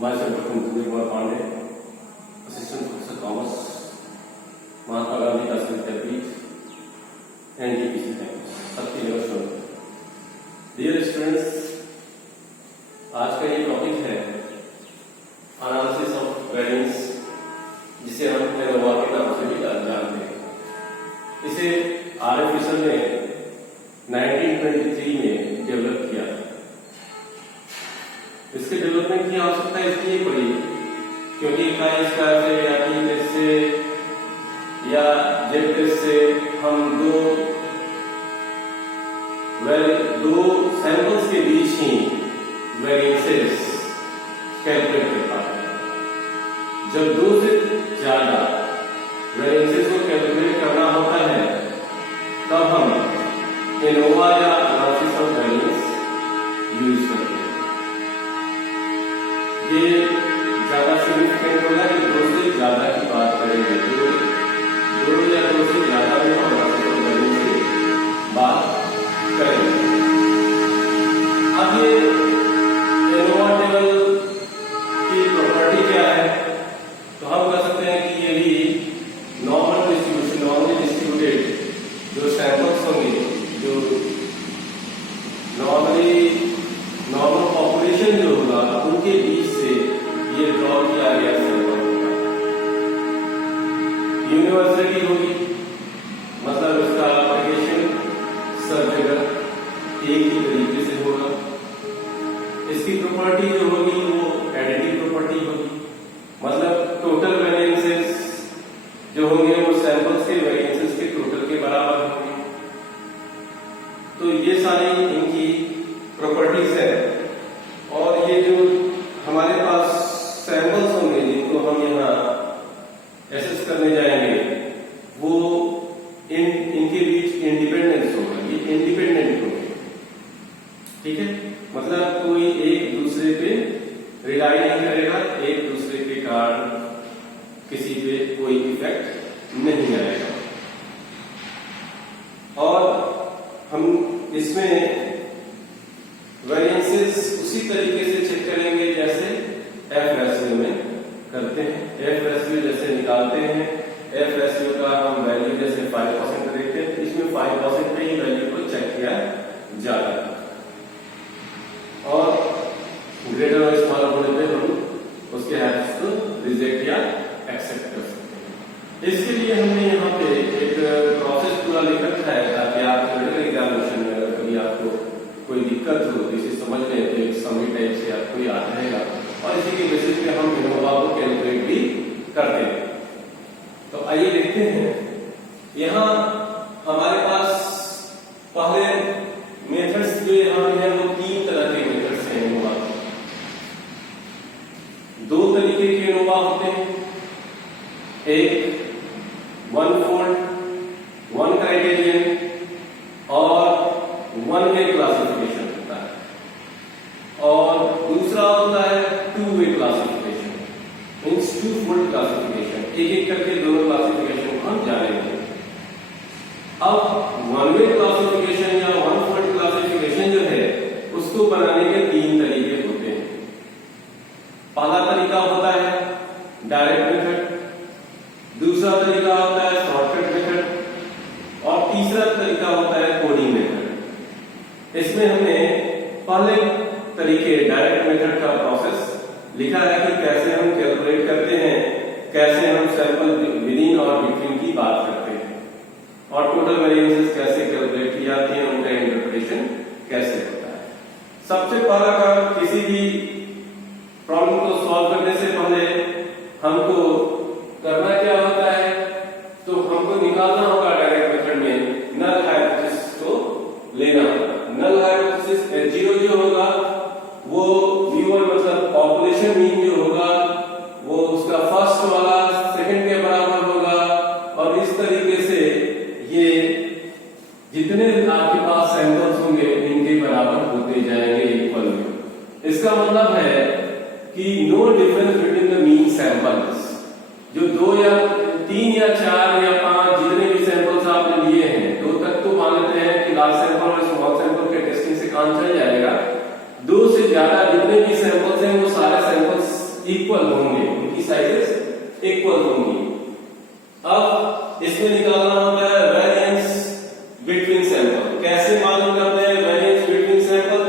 myself Dr. Mukund Kumar Pandey, Assistant Professor Commerce, Mahatma Gandhi राष्ट्रीय विद्यापीठ, NTPC campus, सबकी नमस्कार। Dear students, आज का ये टॉपिक है एनालिसिस ऑफ वेरिएंस, जिसे हम एनोवा के नाम से भी जानते हैं। इसे आर.एफ. फिशर ने 1923 में डेवलप किया। इसके डेवलपमेंट की आवश्यकता इसलिए पड़ी क्योंकि काइंस्टार से या टी टेस्ट से या जेड टेस्ट से हम दो सैंपल्स के बीच ही वेरिएंसेस कैलकुलेट कर पाते हैं। जब दो से ज्यादा वेरिएंसेस को कैलकुलेट करना होता है तब हम एनोवा या एनालिसिस ऑफ वेरिएंस यूज करते हैं। ये ज्यादा सिग्निफिकेंट होगा कि दो से ज्यादा की बात करेंगे, दो या दो से ज्यादा में हम एनालिसिस ऑफ वेरिएंस की बात करेंगे। अब ये एनोवा टेबल की प्रॉपर्टी क्या है, तो हम कह सकते हैं कि ये भी नॉर्मल डिस्ट्रीब्यूशन, नॉर्मली डिस्ट्रीब्यूटेड जो सैंपल्स होंगे, जो नॉर्मल पॉपुलेशन जो होगा उनके बीच से ये ड्रॉ किया गया सैंपल होगा। यूनिवर्सिटी होगी, मतलब इसका एप्लीकेशन सब जगह एक ही तरीके से होगा। इसकी प्रॉपर्टी जो होगी वो एडिटिव प्रॉपर्टी होगी, मतलब टोटल वेरिएंसेस जो होंगे वो सैंपल्स के वेरिएंसेस के टोटल के बराबर होंगे। तो ये सारी इनकी प्रॉपर्टीज है। और ये जो हमारे पास सैंपल्स होंगे जिनको हम यहाँ एसेस करने जाएंगे, वो इनके बीच इंडिपेंडेंस होगा, ये इंडिपेंडेंट होंगे, ठीक है। मतलब कोई एक दूसरे पे रिलाई नहीं करेगा, एक दूसरे के कारण किसी पे कोई इफेक्ट नहीं आएगा। और हम इसमें वेरिएंसेस उसी तरीके से चेक करेंगे जैसे एफ रेशियो में करते हैं। एफ रेशियो जैसे निकालते हैं, एफ रेशियो का हम वैल्यू जैसे 5% देखते हैं, तो इसमें 5% पे ही वैल्यू को चेक किया जाता है और ग्रेटर और स्मॉलर होने पे हम उसके हैट्स को रिजेक्ट या एक्सेप्ट कर सकते हैं। इसके लिए हमने यहाँ पे एक प्रोसेस पूरा लिख रखा है ताकि आप क्रिटिकल एग्जामिनेशन में अगर कभी आपको कोई दिक्कत हो तो इसे समझ लें तो एक समरी टाइप से आपको याद रहेगा और इसी के बेसिस पे हम एनोवा को कैलकुलेट भी करते हैं। तो आइए देखते हैं। यहाँ हमारे पास पहले मेथड्स जो यहाँ है वो 3 तरह के मेथड्स हैं एनोवा। 2 तरीके के एनोवा होते हैं, एक वन फोल्ड, वन क्राइटेरियन और वन वे क्लासिफिकेशन होता है, और दूसरा होता है two way classification, means two fold classification. एक एक करके दोनों क्लासिफिकेशन को हम जानेंगे। अब वन वे क्लासिफिकेशन या वन फोल्ड क्लासिफिकेशन जो है उसको बनाने के 3 तरीके होते हैं। पहला तरीका होता है डायरेक्ट मेथड, दूसरा तरीका होता है शॉर्टकट मेथड और तीसरा तरीका होता है कोडिंग मेथड। इसमें हमने पहले तरीके डायरेक्ट मेथड का प्रोसेस लिखा है कि कैसे हम कैलकुलेट करते हैं, कैसे हम सैंपल विदिन और बिटवीन की बात करते हैं और टोटल वेरिएंसेस कैसे कैलकुलेट की जाती हैं, उनका इंटरप्रिटेशन कैसे होता है। सबसे पहला काम, किसी भी प्रॉब्लम को सॉल्व करने से पहले हमको करना क्या होता है, तो हमको निकालना होगा डायरेक्ट मेथड में नल हाइपोथेसिस को लेना होगा। नल हाइपोथेसिस H0 जो होगा वो V1 मतलब पॉपुलेशन मीन जो होगा वो उसका फर्स्ट वाला सेकंड के बराबर होगा और इस तरीके से ये जितने आपके पास सैंपल्स होंगे इनके बराबर होते जाएंगे इक्वल में। इसका मतलब है कि no difference between the mean samples. जो 2 या 3 या 4 या 5 जितने भी सैंपल्स आपने लिए हैं, 2 तक तो मान लेते हैं कि लार्ज सैंपल और स्मॉल सैंपल के टेस्टिंग से काम चल जाएगा। 2 से ज्यादा जितने भी सैंपल्स हैं वो सारे सैंपल्स इक्वल होंगे, उनकी साइजेस इक्वल होंगी। अब इसमें निकालना होता है वेरिएंस बिटवीन सैंपल। कैसे मालूम करते हैं वेरिएंस बिटवीन सैंपल?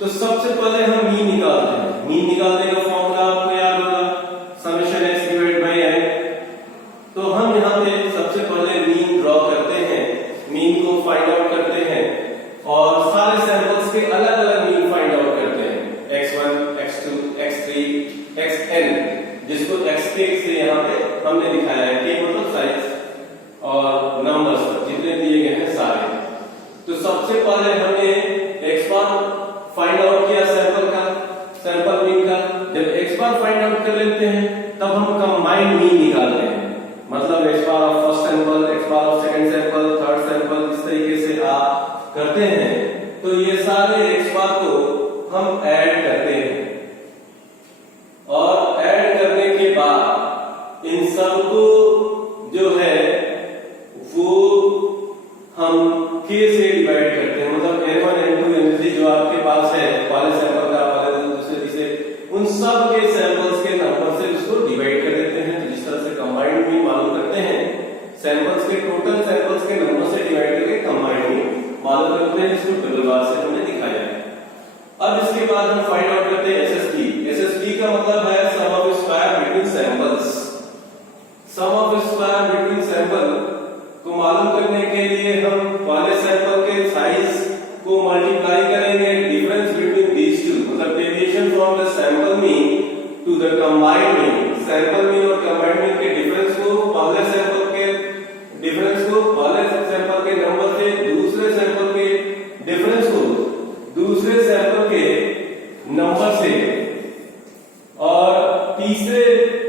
तो सबसे पहले हम मीन निकालते हैं। मीन निकालने का फॉर्मूला आपको याद होगा, summation x divide by n। तो हम यहाँ पे सबसे पहले मीन ड्रॉ करते हैं, मीन को फाइंड आउट करते हैं और सारे सैंपल्स के अलग अलग मीन फाइंड आउट करते हैं, x1, x2, x3, xn, जिसको xk से यहाँ पे हमने दिखाया है, k मतलब साइज और नंबर्स जितने दिए गए हैं सारे। तो सबसे पहले हमने x बार फाइंड आउट किया सैंपल का, सैंपल मीन का। जब x बार फाइंड आउट कर लेते हैं तब हम कंबाइंड मीन निकालते हैं, मतलब x bar of first sample, x bar of second sample, third sample, इस तरीके से आप करते हैं। तो ये सारे x बार को हम ऐड करते हैं और ऐड करने के बाद इन सबको जो है वो हम k से डिवाइड करते हैं, मतलब n1, n2, n3 जो आपके पास है वाले सैंपल का, वाले दूसरे तीसरे, उन सब के सैंपल्स के नंबर से उसको डिवाइड कर देते हैं। तो जिस तरह से कंबाइंड मीन मालूम करते हैं, सैंपल्स के टोटल सैंपल्स के नंबर से डिवाइड करके कंबाइंड मीन मालूम करते हैं, इसको डबल बार से हमने दिखाया है। अब इसके बाद हम फाइंड आउट करते हैं SSP। SSP का मतलब है sum of square between samples. Sum of square between sample को मालूम करने के लिए हम वाले सैंपल के साइज को मल्टीप्लाई करेंगे डिफरेंस बिटवीन दीस टू, मतलब deviation from the sample mean to the combined mean. Sample mean और कंबाइंड मीन के डिफरेंस को, पहले सैंपल के डिफरेंस को पहले सैंपल के नंबर से, दूसरे सैंपल के डिफरेंस को दूसरे सैंपल के नंबर से, और तीसरे,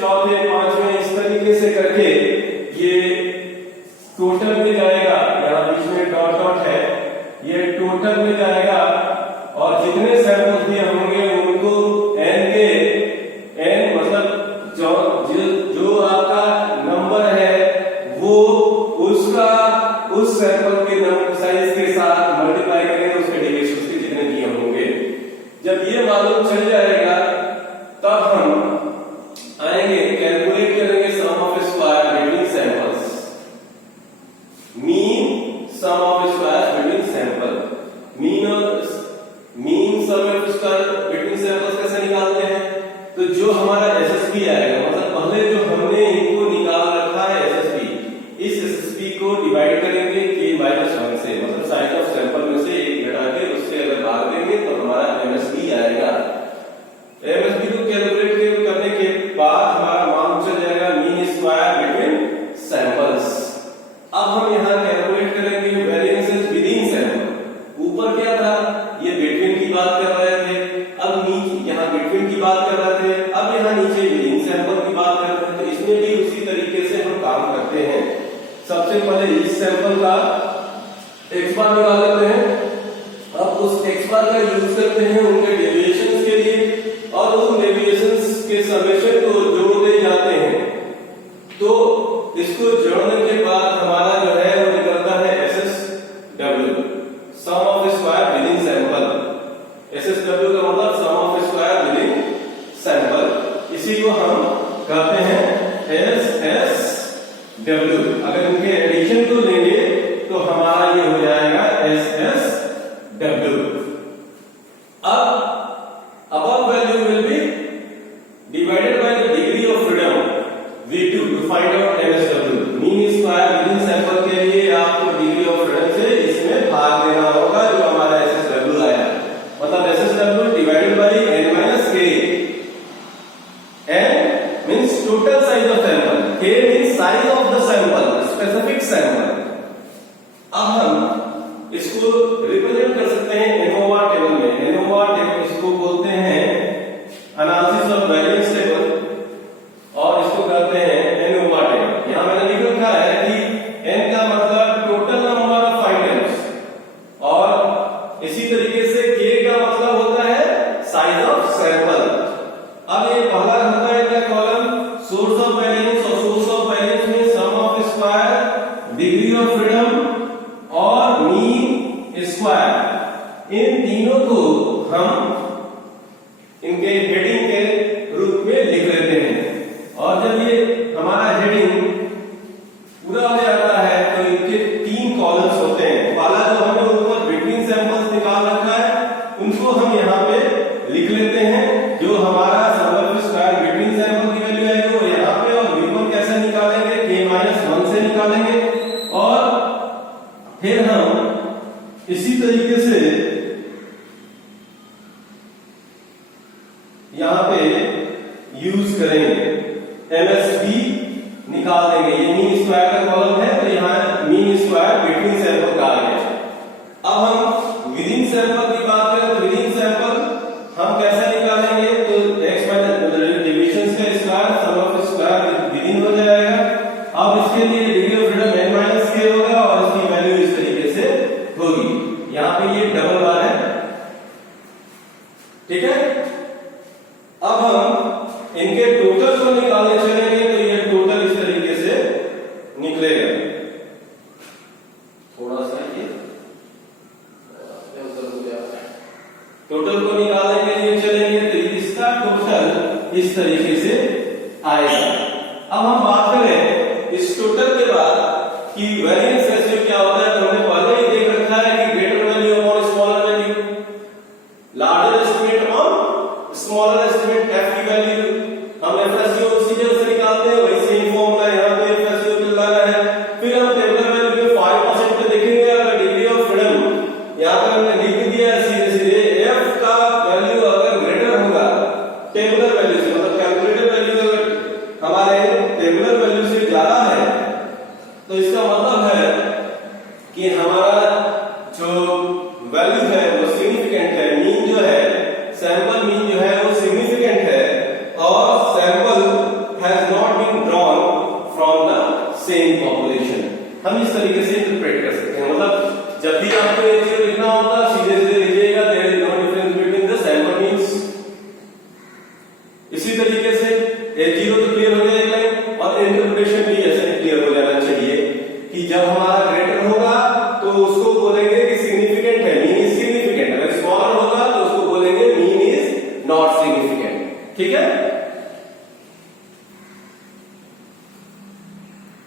चौथे, पांचवें, इस तरीके से करके ये टोटल में जाएगा। यहाँ बीच में डॉट डॉट है, ये टोटल में जाएगा और जितने सैंपल्स भी होंगे उनको n के n मतलब जो आपका नंबर है वो उसका उस सैंपल के साइज के साथ मल्टीप्लाई करेंगे, उसके डेविएशन के जितने भी होंगे। जब ये मालूम चल जाएगा तब हम आएंगे कैलकुलेट करेंगे sum of square between samples. Mean sum of square between sample, mean sum of square between samples कैसे निकालते हैं? तो जो हमारा SSP आएगा, मतलब पहले जो हमने इनको निकाल रखा है SSP, इस SSP को डिवाइड करेंगे k-1 से, मतलब साइज ऑफ सैंपल में से एक घटा के उससे अगर भाग देंगे तो हमारा MSP आएगा। MSP को कैलकुलेट करने के बाद हमारा मान चल जाएगा मीन स्क्वायर बिटवीन सैंपल्स। अब हम यहाँ कैलकुलेट करेंगे वेरिएंसेस विदिन सैंपल। ऊपर क्या था, ये बिटवीन की बात कर रहे थे, अब नीचे यहाँ बिटवीन की बात कर रहे थे, अब यहाँ नीचे विदिन सैंपल की बात कर रहे हैं। तो इसमें भी उसी तरीके से हम काम करते हैं। सबसे पहले इस सैंपल का x बार निकाल लेते हैं। अब उस x बार का यूज करते हैं उनके डेविएशंस के लिए और उन डेविएशंस के समेशन को जोड़ते जाते हैं। तो इसको जोड़ने के बाद हमारा जो है वो निकलता है SSW, sum of square within sample. SSW का मतलब sum of square within sample, इसी को हम कहते हैं SSW। अगर इनके एडिशन को लेंगे तो हमारा ये हो जाएगा SSW। अब above value will be divided by the degree of freedom V2 to find out MSW। Mean square within sample के लिए आपको डिग्री ऑफ फ्रीडम से इसमें भाग देना होगा, जो हमारा SSW आया, मतलब SSW divided by n - k। n means total size of sample, k means size of the sample, specific sample। अब हम इसको रिप्रेजेंट कर सकते हैं एनोवा टेबल में। एनोवा टेबल इसको बोलते हैं एनालिसिस ऑफ वेरिएंस टेबल और इसको कहते हैं एनोवा टेबल। यहां मैंने लिख रखा है कि n का मतलब टोटल नंबर ऑफ आइटम्स और इसी तरीके से k का मतलब होता है साइज ऑफ सैंपल। अब ये पहला होता है क्या कॉलम, सोर्स ऑफ वेरिएंस, और सोर्स ऑफ वेरिएंस में sum of square, degree of freedom और मीन स्क्वायर। इन तीनों को हम इनके हेडिंग के रूप में हम इसी तरीके से यहां पे यूज करेंगे, MSB निकाल देंगे। ये मीन स्क्वायर का कॉलम है, तो यहाँ मीन स्क्वायर बिटवीन सैंपल का आ गया। अब हम विद इन सैंपल की बात करें तो विद इन सैंपल हम कैसे निकालेंगे, तो x माइनस डिविजन का square sum of square within हो जाएगा। अब इसके लिए degree of freedom n minus k होगा और इसकी वैल्यू इस तरीके से होगी। यहाँ पे ये डबल बार है, ठीक है। अब हम इनके टोटल को निकालने चलेंगे, तो ये टोटल इस तरीके से निकलेगा। थोड़ा सा ये टोटल को निकालने के लिए चलेंगे, तो इसका टोटल इस तरीके से आएगा। अब हम बात करें इस टोटल के बाद कि वेरिएंस रेशियो क्या होता है, तो हमने पहले ही देख रखा है कि greater value upon smaller value, larger estimate upon smaller estimate, f की वैल्यू हम एफएसयू प्रोसीजर से निकालते हैं, वैसे ही फॉर्मूला यहां पे एफएसयू पे लगाना है। फिर हम टेबुलर वैल्यू के 5% पे देखेंगे, अगर डिग्री ऑफ फ्रीडम यहां पर हमने लिख दिया सीधे सीधे f का वैल्यू अगर ग्रेटर होगा टेबुलर वैल्यू से, मतलब कैलकुलेटेड वैल्यू अगर हमारे टेबुलर वैल्यू से ज्यादा है, तो इसका मतलब है कि हमारा जो वैल्यू है वो सिग्निफिकेंट है, मीन जो है सैंपल मीन जो है वो सिग्निफिकेंट है और sample has not been drawn from the same population. हम इस तरीके से इंटरप्रेट कर सकते हैं, मतलब जब भी आपको ये चीज लिखना होगा सीधे सीधे लिखिएगा, there is no difference between the sample means. इसी तरीके से H0